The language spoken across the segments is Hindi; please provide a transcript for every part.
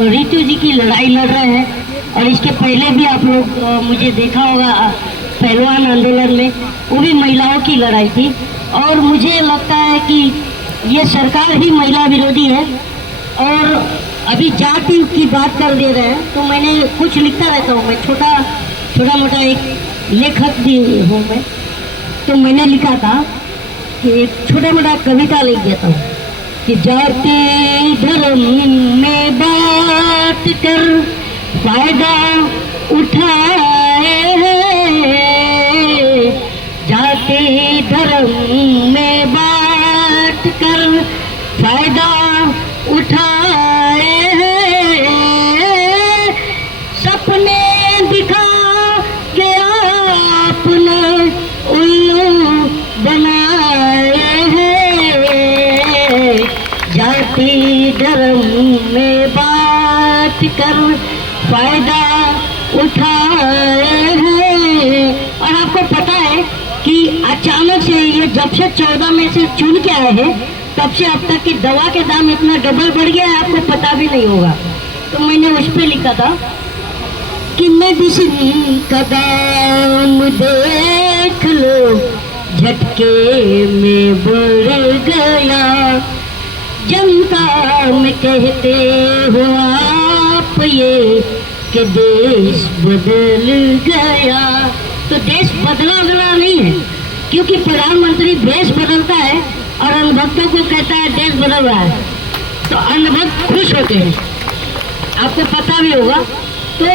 रितु जी की लड़ाई लड़ रहे हैं। और इसके पहले भी आप लोग मुझे देखा होगा पहलवान आंदोलन में, वो भी महिलाओं की लड़ाई थी। और मुझे लगता है कि ये सरकार ही महिला विरोधी है। और अभी जाति की बात कर दे रहे हैं, तो मैंने कुछ लिखता रहता हूँ, मैं छोटा मोटा एक लेखक भी हूँ मैं। तो मैंने लिखा था कि एक छोटा मोटा कविता लिख देता हूँ कि जाति धर्म में बात कर फायदा उठाए हैं, जाति धर्म में बात कर फायदा उठाए हैं, सपने दिखा के आपने उल्लू बनाए हैं, जाति धर्म में बात कर फायदा उठाए हैं। और आपको पता है कि अचानक से ये जब से 14 में से चुन के आए हैं, तब से अब तक की दवा के दाम इतना डबल बढ़ गया है, आपको पता भी नहीं होगा। तो मैंने उस पर लिखा था कि मेडिसिन का दाम देख लो झटके में बढ़ गया, जनता में कहते हो आप ये कि देश बदल गया। तो देश बदला नहीं है, क्योंकि प्रधानमंत्री देश बदलता है और अनुभक्तों को कहता है देश बदल रहा है, तो अनुभक्त खुश होते हैं, आपको पता भी होगा। तो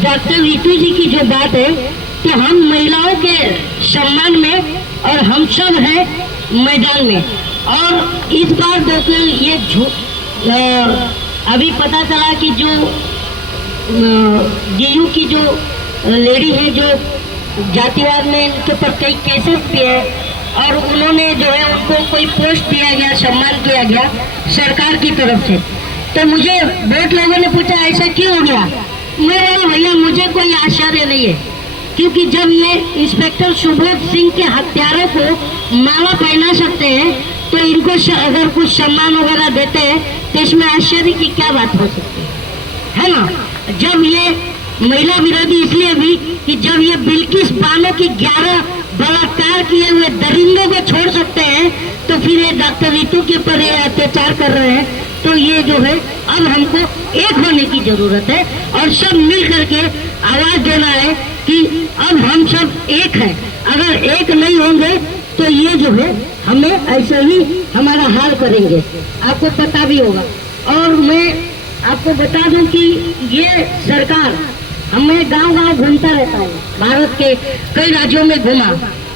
डॉक्टर रितु जी की जो बात है, तो हम महिलाओं के सम्मान में और हम सब हैं मैदान में। और इस बार देखो ये अभी पता चला कि जो डीयू की जो लेडी है, जो जातिवाद में इनके ऊपर कई केसेस भी है, और उन्होंने जो है उनको कोई पोस्ट दिया गया, सम्मान किया गया सरकार की तरफ से। तो मुझे बहुत लोगों ने पूछा ऐसा क्यों हो गया। मैं बोला भैया मुझे कोई आश्चर्य नहीं है, क्योंकि जब ये इंस्पेक्टर सुबोध सिंह के हत्यारों को माला पहना सकते हैं, तो इनको अगर कुछ सम्मान वगैरह देते हैं तो इसमें आश्चर्य की क्या बात हो सकती है ना। जब ये महिला विरोधी इसलिए भी कि जब ये बिल्किस बानो की 11 बलात्कार किए हुए दरिंदों को छोड़ सकते हैं, तो फिर ये डॉक्टर रितु के ऊपर ये अत्याचार कर रहे हैं। तो ये जो है अब हमको एक होने की जरूरत है और सब मिल करके आवाज देना है कि अब हम सब एक हैं। अगर एक नहीं होंगे तो ये जो है हमें ऐसे ही हमारा हाल करेंगे, आपको पता भी होगा। और मैं आपको बता दूं कि ये सरकार, हमें गांव-गांव घूमता रहता हूँ, भारत के कई राज्यों में घूमा,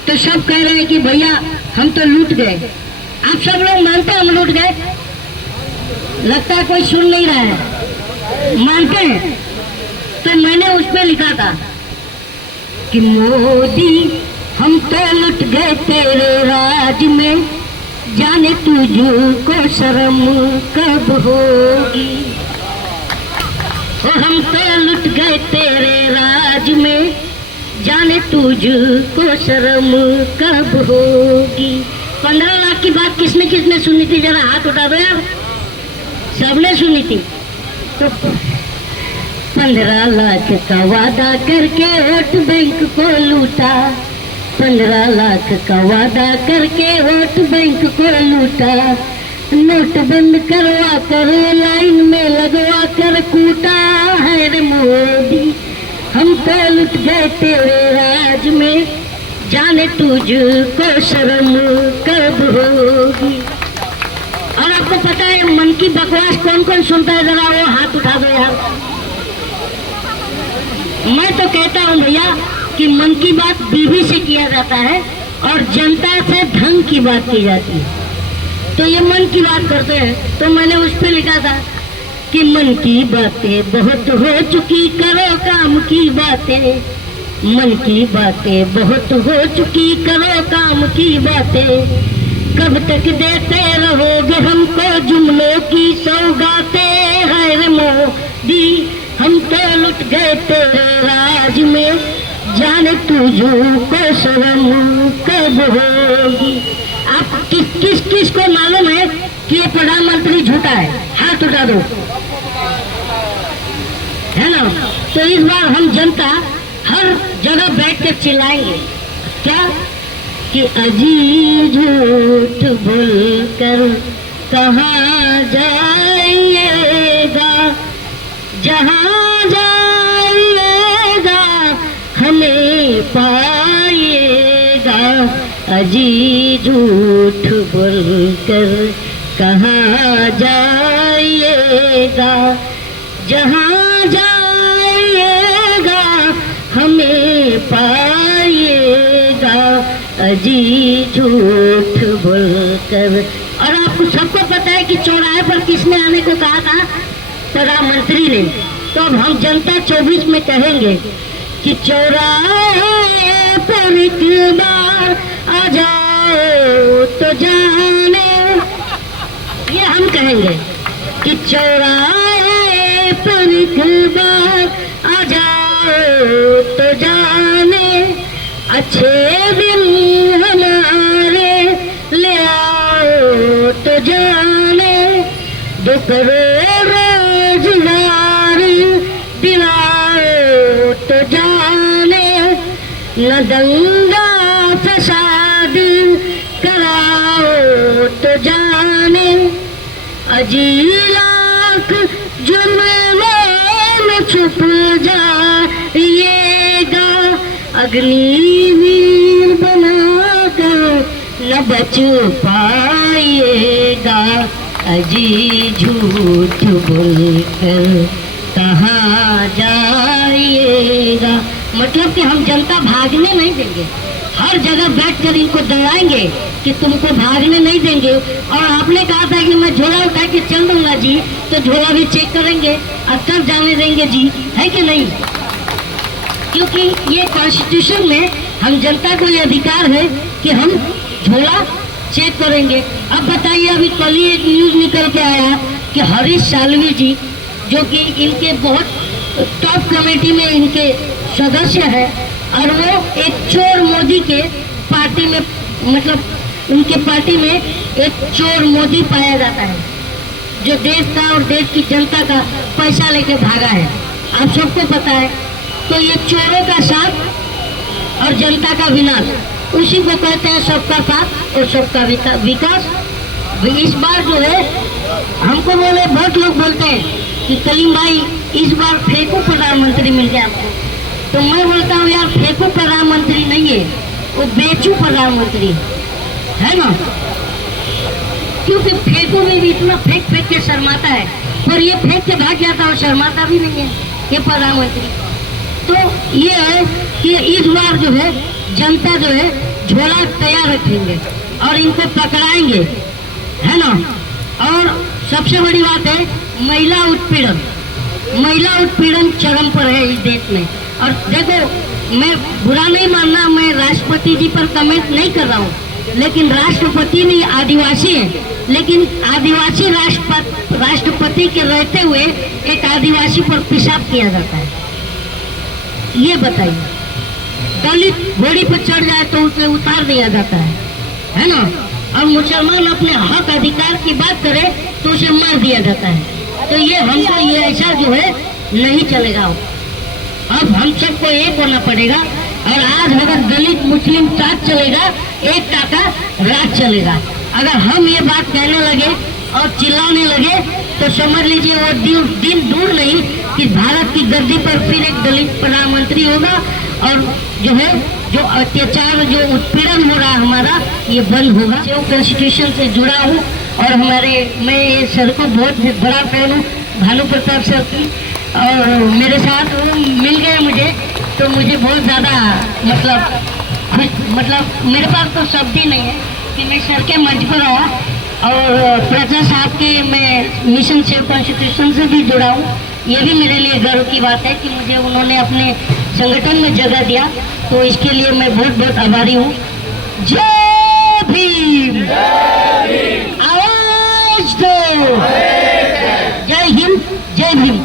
तो सब कह रहे हैं कि भैया हम तो लूट गए। आप सब लोग मानते हैं हम लूट गए? लगता है कोई सुन नहीं रहा है, मानते हैं? तो मैंने उस पर लिखा था कि मोदी हम तो लुट गए तेरे राज में, जाने तुझको शर्म कब होगी। हम तो लुट गए तेरे राज में, जाने तुझको शर्म कब होगी। 15 लाख की बात किसने किसने सुनी थी, जरा हाथ उठा दो यार। सबने सुनी थी। तो 15 लाख का वादा करके वोट बैंक को लूटा, 15 लाख का वादा करके वोट बैंक को लूटा, नोट बंद करवा कर लाइन में लगवा कर कूटा है रे मोदी। हम तो लुट गए तेरे राज में, जाने तुझको शर्म कब होगी। और आपको पता है मन की बकवास कौन कौन सुनता है, जरा वो हाथ उठा दो यार। मैं तो कहता हूँ भैया कि मन की बात बीवी से किया जाता है और जनता से धन की बात की जाती है। तो ये मन की बात करते हैं। तो मैंने उस पर लिखा था कि मन की बातें बहुत हो चुकी, करो काम की बातें। मन की बातें बहुत हो चुकी, करो काम की बातें। कब तक देते रहोगे हमको जुमलों की सौगातें है रे मोदी। हम तो लुट गए तेरे राज में, जाने तुझको शर्म कब होगी। आप किस को मालूम है कि ये प्रधानमंत्री झूठा है? हाथ उठा दो। है ना। तो इस बार हम जनता हर जगह बैठ कर चिल्लाएंगे क्या कि अजी झूठ बोलकर कहाँ जाइएगा, जहाँ जाइएगा हमें पाइएगा। अजी झूठ बोलकर कहाँ जाइएगा, जहाँ जाइएगा हमें पाइएगा। अजी झूठ बोलकर। और आपको सबको पता है कि चौराहे पर किसने आने को कहा था? प्रधानमंत्री ने। तो अब हम जनता 24 में कहेंगे कि चौराहे पर एक बार आ जाओ तो जाने, ये हम कहेंगे कि चौराहे पर एक बार आ जाओ तो जाने, अच्छे दिन हमारे ले आओ तो जाने, दो करोड़ रोजगार दिलाओ तो जाने, न दंगा फसाद कराओ तो जाने। अजी लाख जुर्म में छुप जाइएगा, अग्निवीर बनाकर न बच पाइएगा। अजी झूठ बोलकर कहाँ जाइएगा। मतलब कि हम जनता भागने नहीं देंगे, हर जगह बैठकर इनको डराएंगे कि तुमको भागने नहीं देंगे। और आपने कहा था कि मैं झोला उठा के चल दूंगा जी, तो झोला भी चेक करेंगे और तब जाने देंगे जी, है कि नहीं? क्योंकि ये कॉन्स्टिट्यूशन में हम जनता को ये अधिकार है कि हम झोला चेक करेंगे। अब बताइए, अभी कल ही एक न्यूज निकल के आया कि हरीश साल्वी जी, जो कि इनके बहुत टॉप कमेटी में इनके सदस्य है, और वो एक चोर मोदी के पार्टी में, मतलब उनके पार्टी में एक चोर मोदी पाया जाता है, जो देश का और देश की जनता का पैसा लेके भागा है। आप सबको पता है। तो ये चोरों का साथ और जनता का विनाश, उसी को कहते हैं सबका साथ और सबका विकास। इस बार जो है हमको बोले, बहुत लोग बोलते हैं कि कलीम भाई इस बार फेंकू प्रधानमंत्री मिल गया आपको। तो मैं बोलता हूँ यार, फेंकू प्रधानमंत्री नहीं है, वो बेचू प्रधानमंत्री है ना। क्योंकि फेंकू में भी इतना फेंक फेंक के शर्माता है, और ये फेंक के भाग जाता और शर्माता भी नहीं है ये प्रधानमंत्री। तो ये है कि इस बार जो है जनता जो है झोला तैयार रखेंगे और इनको पकड़ाएंगे, है ना। और सबसे बड़ी बात है महिला उत्पीड़न। महिला उत्पीड़न चरम पर है इस देश में। और देखो, मैं बुरा नहीं मानना, मैं राष्ट्रपति जी पर कमेंट नहीं कर रहा हूँ, लेकिन राष्ट्रपति नहीं आदिवासी है, लेकिन आदिवासी राष्ट्रपति के रहते हुए एक आदिवासी पर पेशाब किया जाता है। ये बताइए, दलित घोड़ी पर चढ़ जाए तो उसे उतार दिया जाता है ना। और मुसलमान अपने हक अधिकार की बात करे तो उसे मार दिया जाता है। तो ये हमको ये ऐसा जो है नहीं चलेगा। अब हम सबको एक होना पड़ेगा। और आज अगर दलित मुस्लिम साथ चलेगा, एकता का राज चलेगा। अगर हम ये बात कहने लगे और चिल्लाने लगे तो समझ लीजिए वो दिन दूर नहीं कि भारत की गद्दी पर फिर एक दलित प्रधानमंत्री होगा, और जो है जो अत्याचार, जो उत्पीड़न हो रहा है हमारा, ये बंद होगा। जो कॉन्स्टिट्यूशन से जुड़ा हूँ और मैं सर को बहुत बड़ा फैन हूँ, भानु प्रताप सर की, और मेरे साथ वो मिल गए मुझे, तो मुझे बहुत ज़्यादा मतलब मेरे पास तो शब्द ही नहीं है कि मैं सर के मंच पर आया। और प्रजा साहब के मैं मिशन सेव कॉन्स्टिट्यूशन से भी जुड़ा हूँ। ये भी मेरे लिए गर्व की बात है कि मुझे उन्होंने अपने संगठन में जगह दिया, तो इसके लिए मैं बहुत बहुत आभारी हूँ। जय भीम, आवाज दो, जय हिंद, जय भीम।